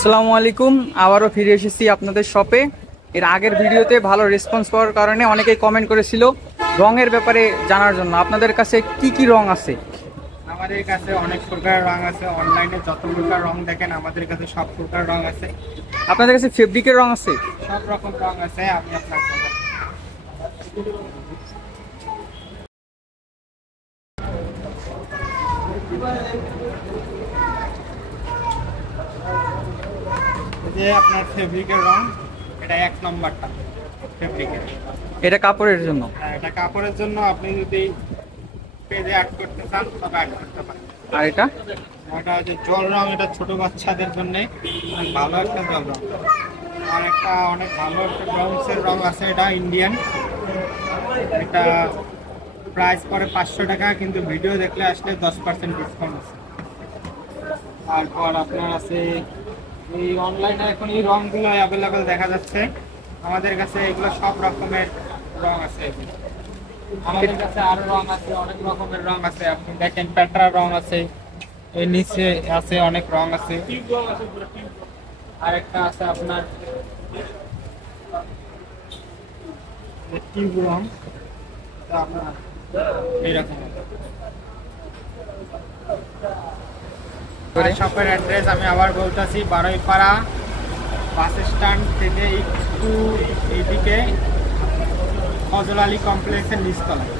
আসসালামু আলাইকুম। আবারও ফিরে এসেছি আপনাদের শপে। এর আগের ভিডিওতে ভালো রেসপন্স পাওয়ার কারণে অনেকেই কমেন্ট করেছিল রঙের ব্যাপারে জানার জন্য। আপনাদের কাছে কি কি রং আছে? আমাদের কাছে অনেক প্রকার রং আছে। অনলাইনে যত প্রকার রং দেখেন আমাদের কাছে সব প্রকার রং আছে। আপনাদের কাছে ফেব্রিকের রং আছে? সব রকম রং আছে। আমি আপনার যে আপনার ফেব্রিকের রং, এটা 1 নম্বরটা ফেব্রিকের। এটা কাপড়ের জন্য? এটা কাপড়ের জন্য। আপনি যদি পেজে অ্যাড করতে চান তবে অ্যাড করতে পারেন। আর এটা যে জল রং, এটা ছোট বাচ্চাদের জন্য ভালো একটা জল রং। আর একটা অনেক ভালো একটা ব্রাউন্সের রং আছে, এটা ইন্ডিয়ান। এটা প্রাইস পড়ে 500 টাকা, কিন্তু ভিডিও দেখলে আসলে 10% ডিসকাউন্ট আছে। তারপর আপনার আছে এই অনলাইনে এখন এই রংগুলো অ্যাভেলেবেল দেখা যাচ্ছে আমাদের কাছে। এগুলো সব রকমের রং আছে। আমাদের কাছে আরো রং আছে, অনেক রকমের রং আছে। আপনি দেখেন পেট্রা রং আছে, এর নিচে আছে অনেক রং আছে। আরেকটা আছে আপনার টিউব রং, আপনার এইরকম। শপের অ্যাড্রেস আমি আবার বলতেছি, বারুইপাড়া বাস স্ট্যান্ড থেকে একটু এইদিকে ফজল আলী কমপ্লেক্সের নিচতলায়।